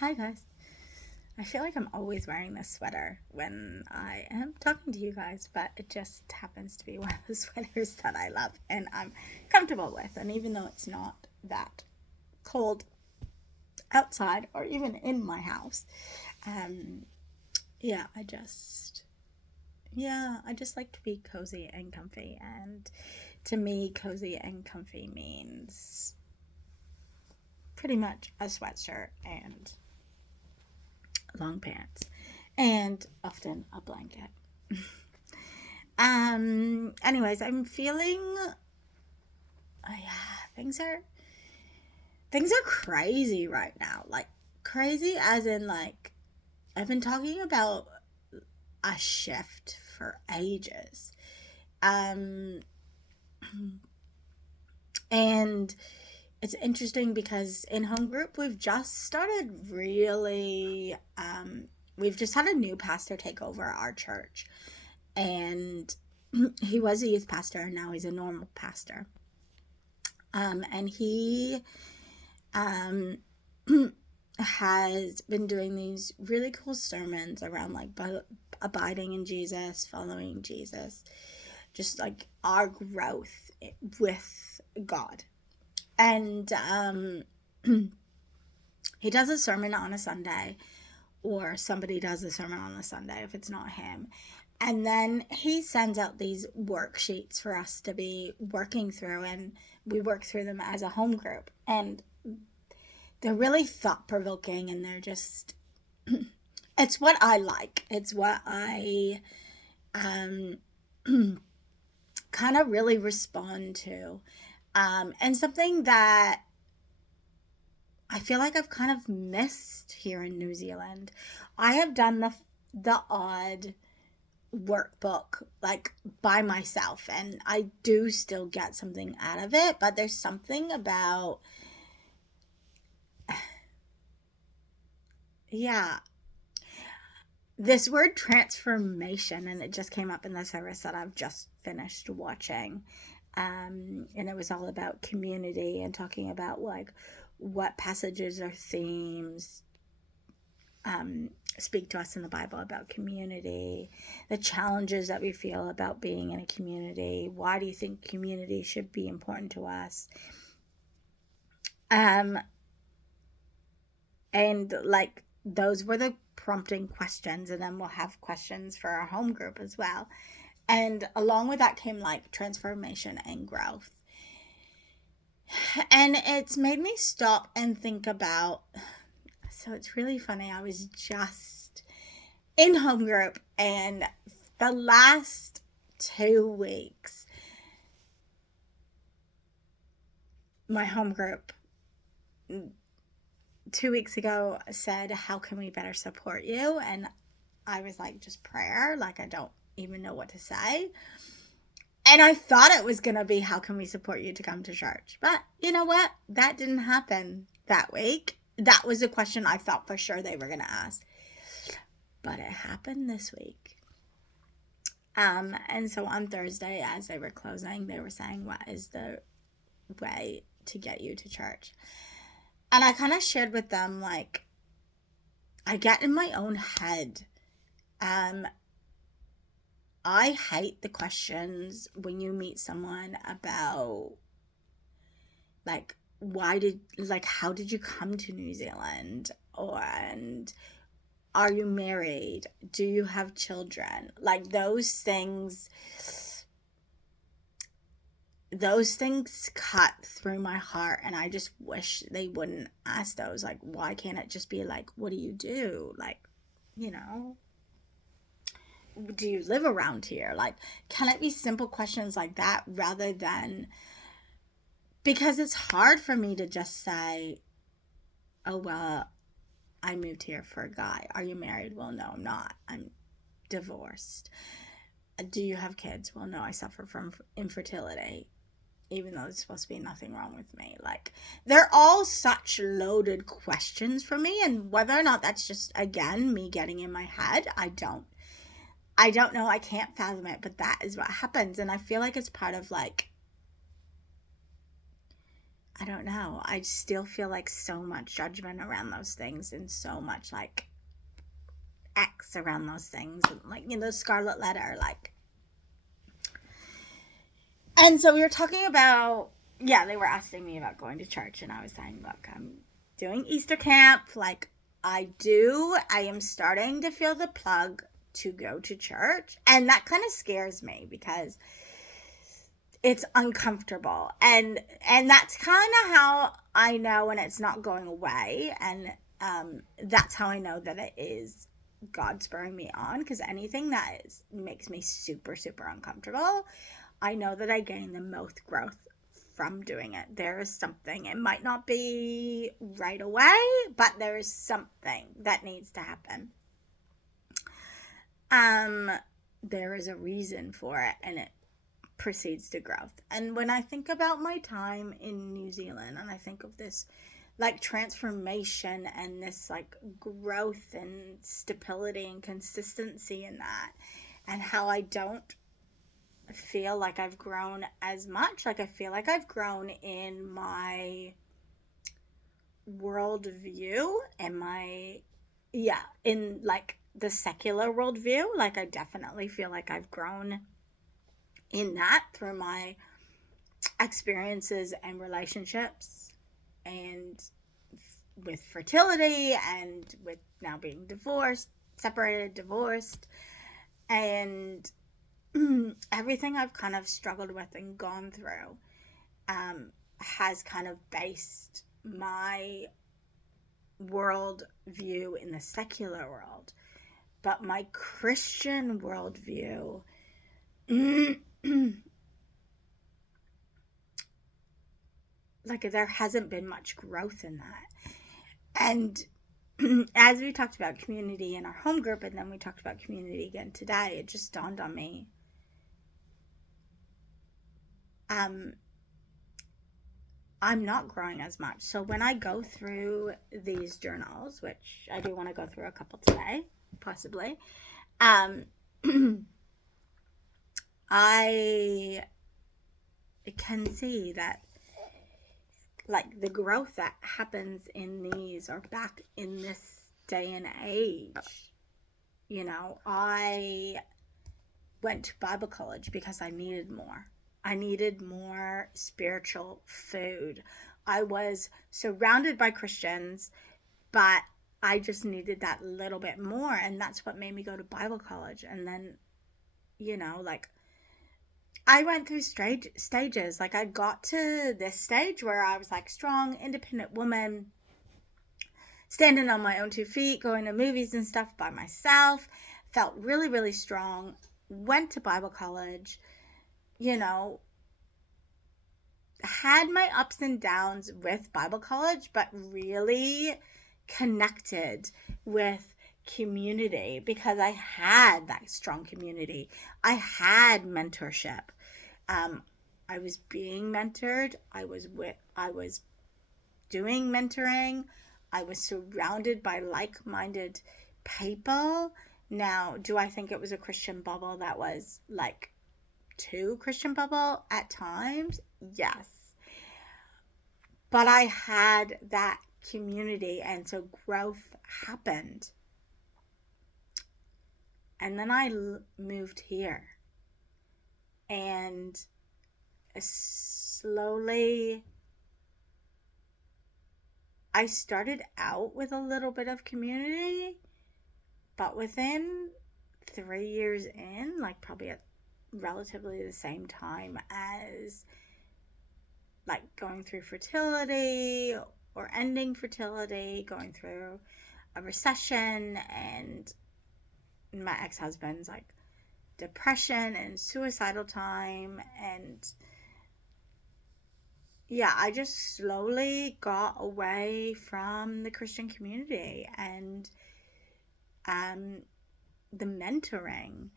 Hi guys. I feel like I'm always wearing this sweater when I am talking to you guys, but it just happens to be one of the sweaters that I love and I'm comfortable with. And even though it's not that cold outside or even in my house, um, yeah, I just like to be cozy and comfy. And to me, cozy and comfy means pretty much a sweatshirt and long pants, and often a blanket. Anyways, I'm feeling. Yeah, things are crazy right now. Like crazy, as in like I've been talking about a shift for ages. Um, and it's interesting because in home group we've just started really. We've just had a new pastor take over our church, and he was a youth pastor and now he's a normal pastor. And he um, has been doing these really cool sermons around like abiding in Jesus, following Jesus, just like our growth with God. And he does a sermon on a Sunday, or somebody does a sermon on a Sunday if it's not him. And then he sends out these worksheets for us to be working through, and we work through them as a home group. And they're really thought provoking, and they're just, it's what I like. It's what I um, kind of really respond to. And something that I feel like I've kind of missed here in New Zealand. I have done the odd workbook like by myself, and I do still get something out of it, but there's something about, yeah, this word transformation, and it just came up in the service that I've just finished watching. And it was all about community and talking about like what passages or themes speak to us in the Bible about community, the challenges that we feel about being in a community. Why do you think community should be important to us? Um, and like those were the prompting questions, and then we'll have questions for our home group as well. And along with that came like transformation and growth. And it's made me stop and think about. So it's really funny. I was just in home group, and the last 2 weeks, my home group 2 weeks ago said, how can we better support you? And I was like, just prayer. Like, I don't even know what to say. And I thought it was going to be, how can we support you to come to church? But you know what? That didn't happen that week. That was a question I thought for sure they were going to ask. But it happened this week. And so on Thursday, as they were closing, they were saying, what is the way to get you to church? And I kind of shared with them, like, I get in my own head. Um, I hate the questions when you meet someone about, like, how did you come to New Zealand? And are you married? Do you have children? Like, those things cut through my heart, and I just wish they wouldn't ask those. Like, why can't it just be like, what do you do? Like, you know, do you live around here? Like, can it be simple questions like that rather than, because it's hard for me to just say, oh, well, I moved here for a guy. Are you married? Well, no, I'm not. I'm divorced. Do you have kids? Well, no, I suffer from infertility, even though there's supposed to be nothing wrong with me. Like, they're all such loaded questions for me, and whether or not that's just, again, me getting in my head, I don't know. I can't fathom it, but that is what happens. And I feel like it's part of like, I don't know. I still feel like so much judgment around those things, and so much like X around those things, and like, scarlet letter, like. And so we were talking about, yeah, they were asking me about going to church, and I was saying, look, I'm doing Easter camp. Like, I am starting to feel the plug to go to church. And that kind of scares me because it's uncomfortable. And that's kind of how I know when it's not going away. And that's how I know that it is God spurring me on, because anything that makes me super, super uncomfortable, I know that I gain the most growth from doing it. There is something. It might not be right away, but there is something that needs to happen. There is a reason for it, and it proceeds to growth. And when I think about my time in New Zealand, and I think of this like transformation and this like growth and stability and consistency in that, and how I don't feel like I've grown as much. Like, I feel like I've grown in my worldview and in like the secular worldview. Like, I definitely feel like I've grown in that through my experiences and relationships, and with fertility, and with now being divorced, and everything I've kind of struggled with and gone through has kind of based my world view in the secular world. But my Christian worldview, like, there hasn't been much growth in that. And as we talked about community in our home group, and then we talked about community again today, it just dawned on me. I'm not growing as much. So when I go through these journals, which I do want to go through a couple today, possibly, I can see that, like, the growth that happens in these, or back in this day and age. I went to Bible college because I needed more. I needed more spiritual food. I was surrounded by Christians, but I just needed that little bit more. And that's what made me go to Bible college. And then, like, I went through stages. Like, I got to this stage where I was like strong, independent woman, standing on my own 2 feet, going to movies and stuff by myself, felt really, really strong, went to Bible college, had my ups and downs with Bible college, but really connected with community because I had that strong community. I had mentorship. I was being mentored. I was doing mentoring. I was surrounded by like-minded people. Now, do I think it was a Christian bubble that was like too Christian bubble at times? Yes. But I had that community, and so growth happened. And then I moved here, and slowly I started out with a little bit of community, but within 3 years in, like probably at relatively the same time as like going through fertility or ending fertility, going through a recession, and my ex-husband's like depression and suicidal time, and yeah, I just slowly got away from the Christian community and the mentoring.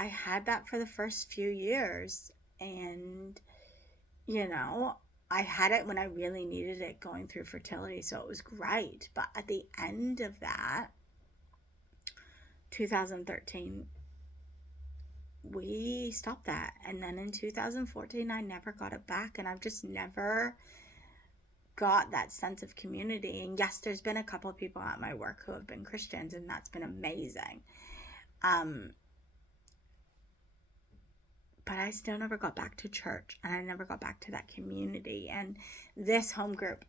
I had that for the first few years, and I had it when I really needed it going through fertility, so it was great. But at the end of that, 2013, we stopped that. And then in 2014, I never got it back. And I've just never got that sense of community. And yes, there's been a couple of people at my work who have been Christians, and that's been amazing. But I still never got back to church, and I never got back to that community. And this home group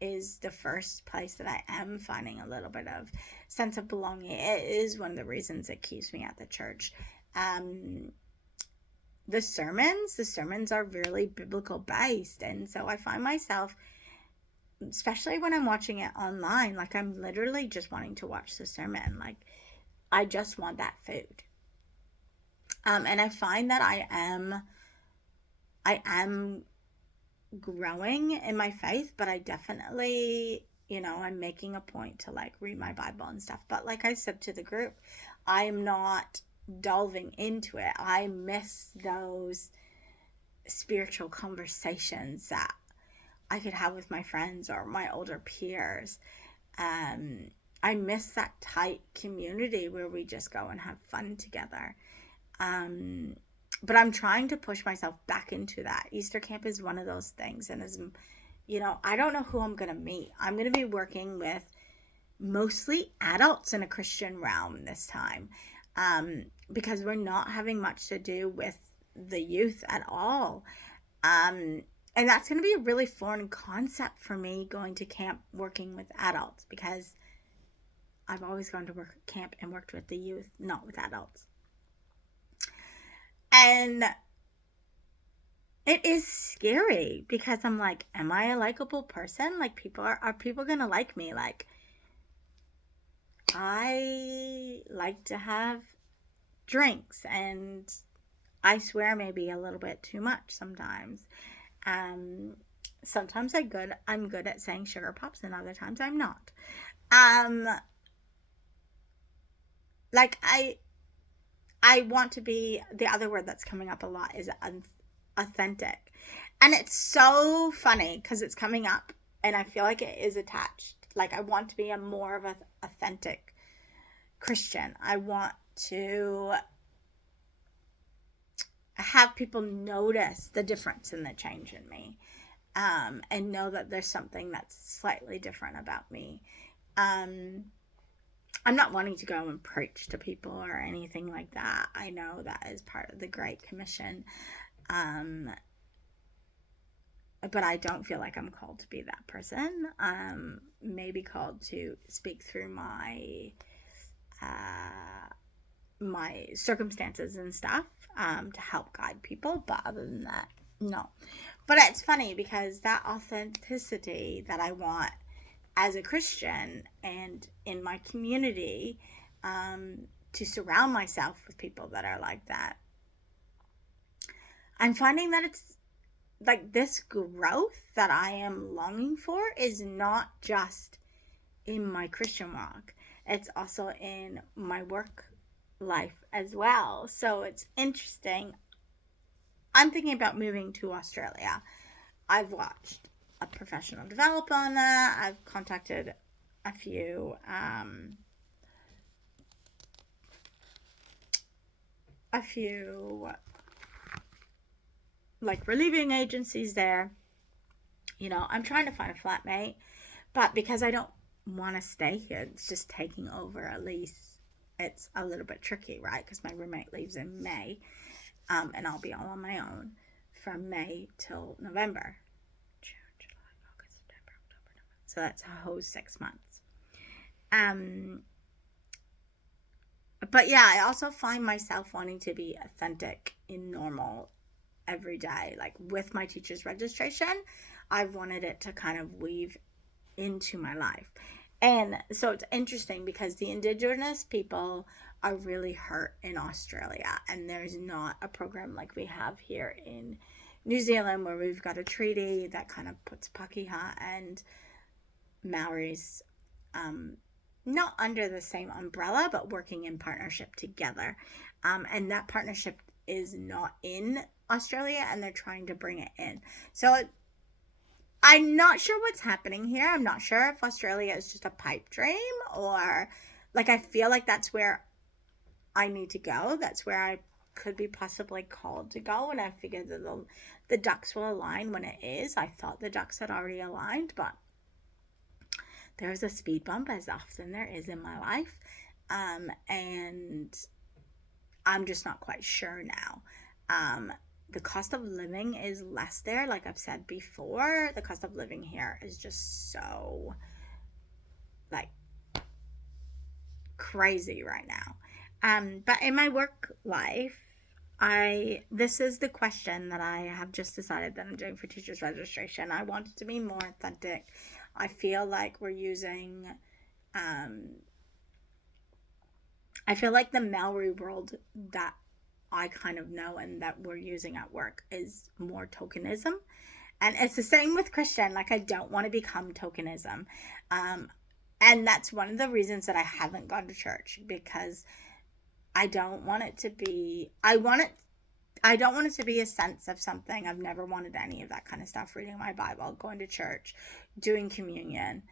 is the first place that I am finding a little bit of sense of belonging. It is one of the reasons it keeps me at the church. The sermons are really biblical based, and so I find myself, especially when I'm watching it online, like I'm literally just wanting to watch the sermon. Like I just want that food. And I find that I am growing in my faith, but I definitely, I'm making a point to like read my Bible and stuff. But like I said to the group, I am not delving into it. I miss those spiritual conversations that I could have with my friends or my older peers. I miss that tight community where we just go and have fun together. But I'm trying to push myself back into that. Easter camp is one of those things. And as I don't know who I'm going to meet. I'm going to be working with mostly adults in a Christian realm this time. Because we're not having much to do with the youth at all. And that's going to be a really foreign concept for me, going to camp working with adults, because I've always gone to camp and worked with the youth, not with adults. And it is scary because I'm like, am I a likable person? Like, are people going to like me? Like, I like to have drinks, and I swear maybe a little bit too much sometimes. Sometimes I'm good at saying sugar pops, and other times I'm not. Like I want to be, the other word that's coming up a lot is authentic. And it's so funny because it's coming up and I feel like it is attached. Like I want to be more of an authentic Christian. I want to have people notice the difference and the change in me, and know that there's something that's slightly different about me. I'm not wanting to go and preach to people or anything like that. I know that is part of the Great Commission. But I don't feel like I'm called to be that person. Maybe called to speak through my circumstances and stuff, to help guide people. But other than that, no. But it's funny because that authenticity that I want as a Christian and in my community, to surround myself with people that are like that, I'm finding that it's like this growth that I am longing for is not just in my Christian walk. It's also in my work life as well. So it's interesting. I'm thinking about moving to Australia. I've watched a professional developer on that. I've contacted a few like relieving agencies there. I'm trying to find a flatmate, but because I don't want to stay here, it's just taking over a lease. It's a little bit tricky, right? Because my roommate leaves in May, and I'll be all on my own from May till November. June, July, August, September, October, November. So that's a whole 6 months. But yeah, I also find myself wanting to be authentic in normal every day. Like with my teacher's registration, I've wanted it to kind of weave into my life. And so it's interesting because the Indigenous people are really hurt in Australia, and there's not a program like we have here in New Zealand where we've got a treaty that kind of puts Pakeha and Maoris not under the same umbrella, but working in partnership together. And that partnership is not in Australia, and they're trying to bring it in. So I'm not sure what's happening here. I'm not sure if Australia is just a pipe dream, or like I feel like that's where I need to go. That's where I could be possibly called to go, and I figured that the ducks will align when it is. I thought the ducks had already aligned, but there's a speed bump, as often there is in my life, and I'm just not quite sure now. The cost of living is less there. Like I've said before, the cost of living here is just so like crazy right now. But in my work life, this is the question that I have just decided that I'm doing for teachers registration. I want it to be more authentic. I feel like we're using I feel like the Maori world that I kind of know and that we're using at work is more tokenism. And it's the same with Christian. Like, I don't want to become tokenism. And that's one of the reasons that I haven't gone to church, because I don't want it to be, I don't want it to be a sense of something. I've never wanted any of that kind of stuff. Reading my Bible, going to church, doing communion.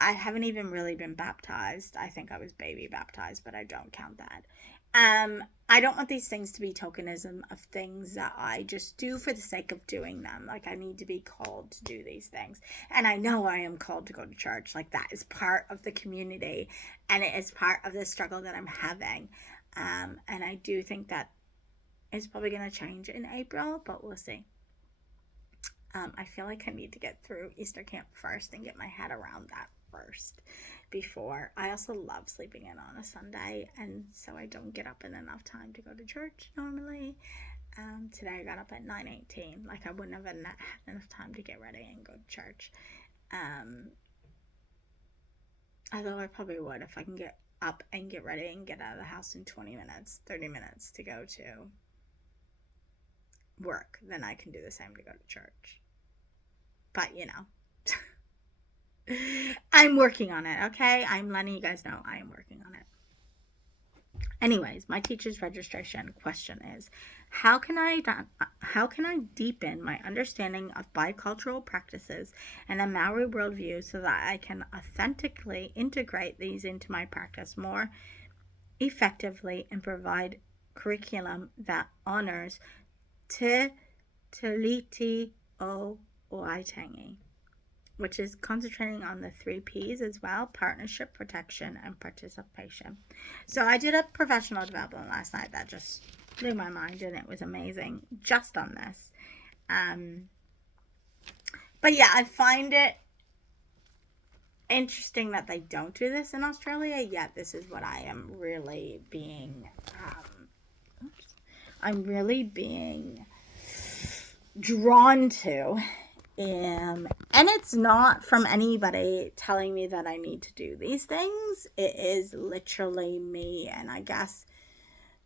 I haven't even really been baptized. I think I was baby baptized, but I don't count that. I don't want these things to be tokenism of things that I just do for the sake of doing them. Like, I need to be called to do these things. And I know I am called to go to church. Like, that is part of the community, and it is part of the struggle that I'm having. And I do think that it's probably going to change in April, but we'll see. I feel like I need to get through Easter camp first and get my head around that first before. I also love sleeping in on a Sunday, and so I don't get up in enough time to go to church normally. Today I got up at 9:18. Like, I wouldn't have had enough time to get ready and go to church. Although I probably would if I can get up and get ready and get out of the house in 20 minutes, 30 minutes to go to work, then I can do the same to go to church. But, you know, I'm working on it, okay? I'm letting you guys know I am working on it. Anyways, my teacher's registration question is, how can I deepen my understanding of bicultural practices and a Maori worldview so that I can authentically integrate these into my practice more effectively and provide curriculum that honors Te Tiriti o Waitangi, which is concentrating on the 3 P's as well: partnership, protection, and participation. So I did a professional development last night that just blew my mind, and it was amazing just on this. But yeah, I find it interesting that they don't do this in Australia, yet this is what I am really being drawn to. And it's not from anybody telling me that I need to do these things. It is literally me, and I guess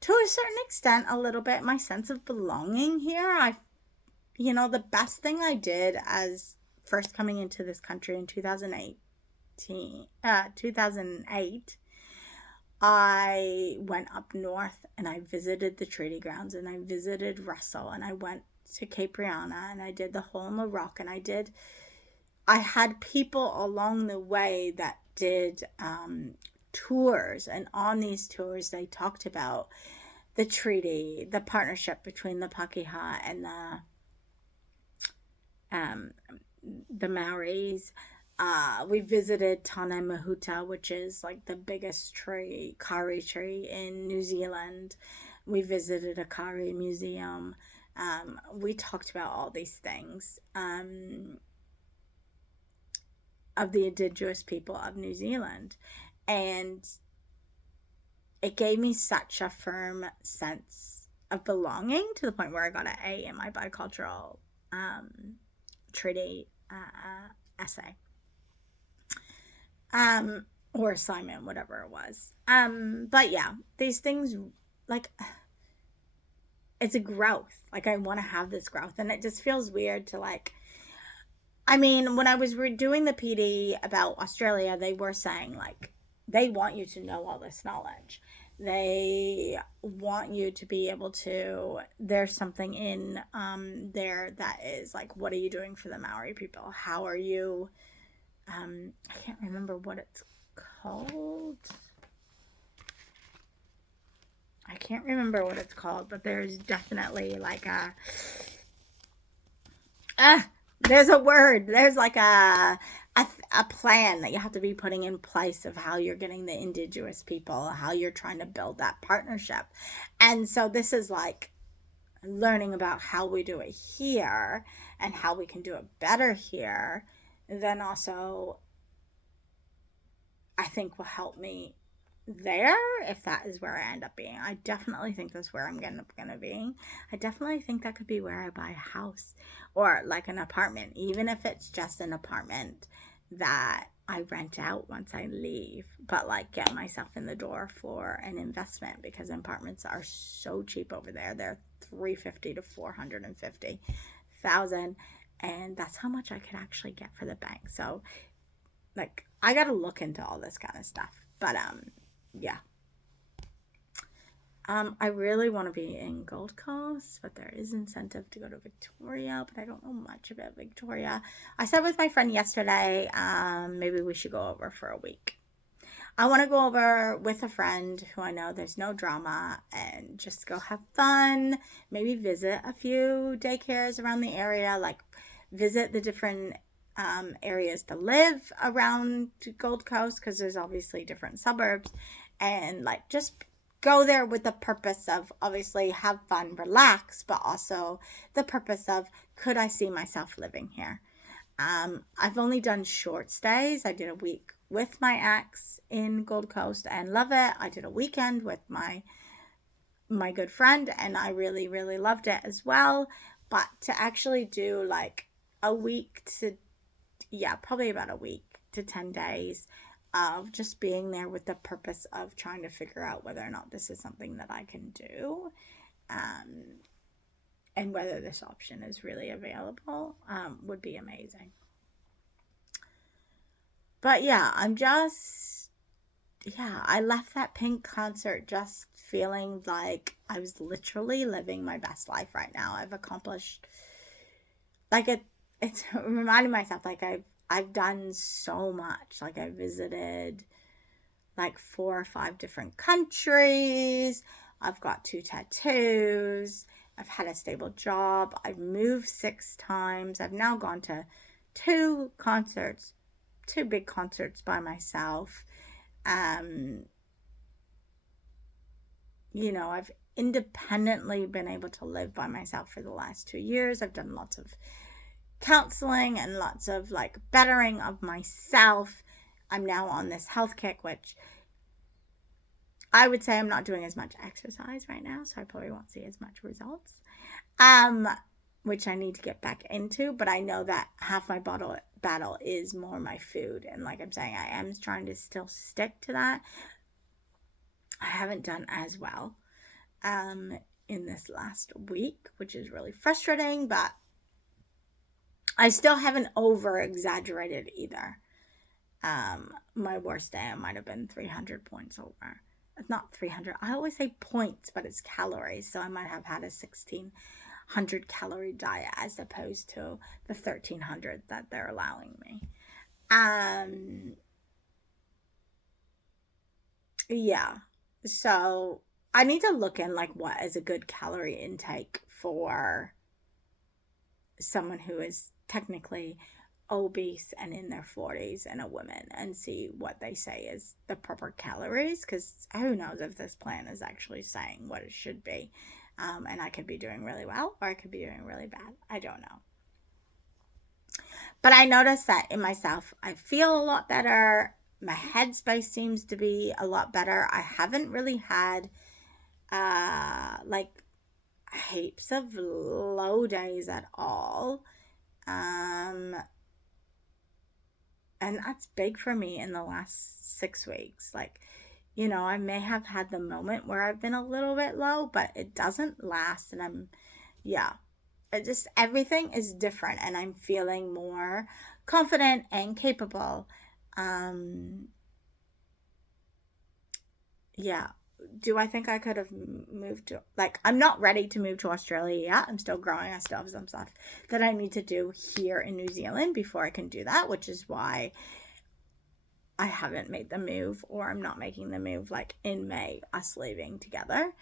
to a certain extent a little bit my sense of belonging here. The best thing I did as first coming into this country in 2008, I went up north and I visited the treaty grounds, and I visited Russell, and I went to Cape Riana, and I did the hole in the rock, and I had people along the way that did tours, and on these tours they talked about the treaty, the partnership between the Pakeha and the Maoris. We visited Tane Mahuta, which is like the biggest kauri tree in New Zealand. We visited a kauri museum. We talked about all these things of the indigenous people of New Zealand, and it gave me such a firm sense of belonging to the point where I got an A in my bicultural treaty essay or assignment, whatever it was. But yeah, these things, like, it's a growth. Like, I want to have this growth, and it just feels weird to, like, I mean, when I was doing the PD about Australia, they were saying, like, they want you to know all this knowledge. They want you to be able to, there's something in there that is like, what are you doing for the Maori people? How are you, I can't remember what it's called. I can't remember what it's called, but there's definitely like there's a word. There's like a plan that you have to be putting in place of how you're getting the indigenous people, how you're trying to build that partnership. And so this is like learning about how we do it here and how we can do it better here. Then also I think will help me there if that is where I end up being. I definitely think that's where I'm gonna be. I definitely think that could be where I buy a house or like an apartment, even if it's just an apartment that I rent out once I leave, but like get myself in the door for an investment because apartments are so cheap over there. They're 350 to 450,000, and that's how much I could actually get for the bank. So like I gotta look into all this kind of stuff. But yeah. I really want to be in Gold Coast, but there is incentive to go to Victoria, but I don't know much about Victoria. I said with my friend yesterday, maybe we should go over for a week. I want to go over with a friend who I know there's no drama and just go have fun, maybe visit a few daycares around the area, like visit the different areas to live around Gold Coast because there's obviously different suburbs, and like just go there with the purpose of obviously have fun, relax, but also the purpose of could I see myself living here? I've only done short stays. I did a week with my ex in Gold Coast and love it. I did a weekend with my good friend and I really, really loved it as well. But to actually do like a week to, yeah, probably about a week to 10 days of just being there with the purpose of trying to figure out whether or not this is something that I can do, and whether this option is really available, would be amazing. But yeah, I left that Pink concert just feeling like I was literally living my best life right now. I've accomplished, like it's reminding myself like I've done so much. Like I visited like 4 or 5 different countries. I've got 2 tattoos. I've had a stable job. I've moved 6 times. I've now gone to 2 concerts, 2 big concerts by myself. Um, I've independently been able to live by myself for the last 2 years. I've done lots of counseling and lots of like bettering of myself. I'm now on this health kick, which I would say I'm not doing as much exercise right now, so I probably won't see as much results. Um, which I need to get back into, but I know that half my battle is more my food, and like I'm saying, I am trying to still stick to that. I haven't done as well in this last week, which is really frustrating, but I still haven't over exaggerated either. My worst day I might have been 300 points over. It's not 300. I always say points, but it's calories. So I might have had a 1600 calorie diet as opposed to the 1300 that they're allowing me. Yeah. So I need to look in like what is a good calorie intake for someone who is technically obese and in their 40s and a woman and see what they say is the proper calories, because who knows if this plan is actually saying what it should be. And I could be doing really well or I could be doing really bad. I don't know. But I noticed that in myself, I feel a lot better. My headspace seems to be a lot better. I haven't really had like heaps of low days at all. Um, and that's big for me in the last 6 weeks. Like, I may have had the moment where I've been a little bit low, but it doesn't last. And yeah, it just, everything is different. And I'm feeling more confident and capable. Um, yeah. Do I think I could have moved to, like, I'm not ready to move to Australia yet. I'm still growing. I still have some stuff that I need to do here in New Zealand before I can do that, which is why I haven't made the move, or I'm not making the move like in May, us leaving together.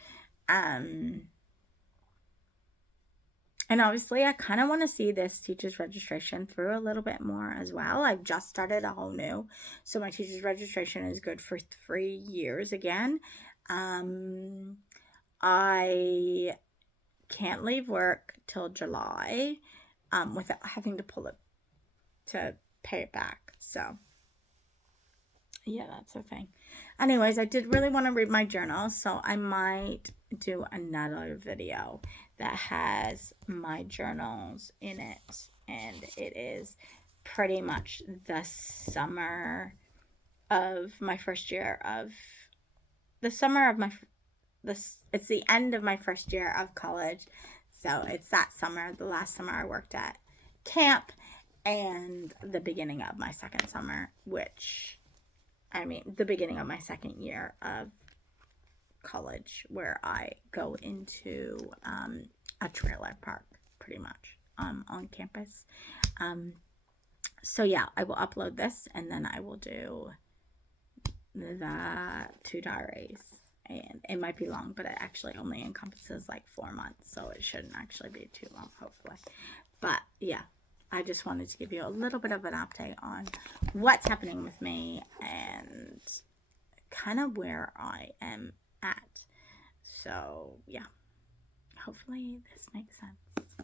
And obviously, I kind of want to see this teacher's registration through a little bit more as well. I've just started a whole new. So my teacher's registration is good for 3 years again. I can't leave work till July without having to pull it to pay it back. So yeah, that's the thing. Anyways, I did really want to read my journal, so I might do another video that has my journals in it, and it is pretty much the summer of my first year of it's the end of my first year of college. So it's that summer, the last summer I worked at camp, and the beginning of my second summer, the beginning of my second year of college, where I go into a trailer park pretty much on campus. So yeah, I will upload this, and then I will do the 2 diaries. And it might be long, but it actually only encompasses like 4 months, so it shouldn't actually be too long, hopefully. But yeah, I just wanted to give you a little bit of an update on what's happening with me and kind of where I am at. So yeah, hopefully this makes sense.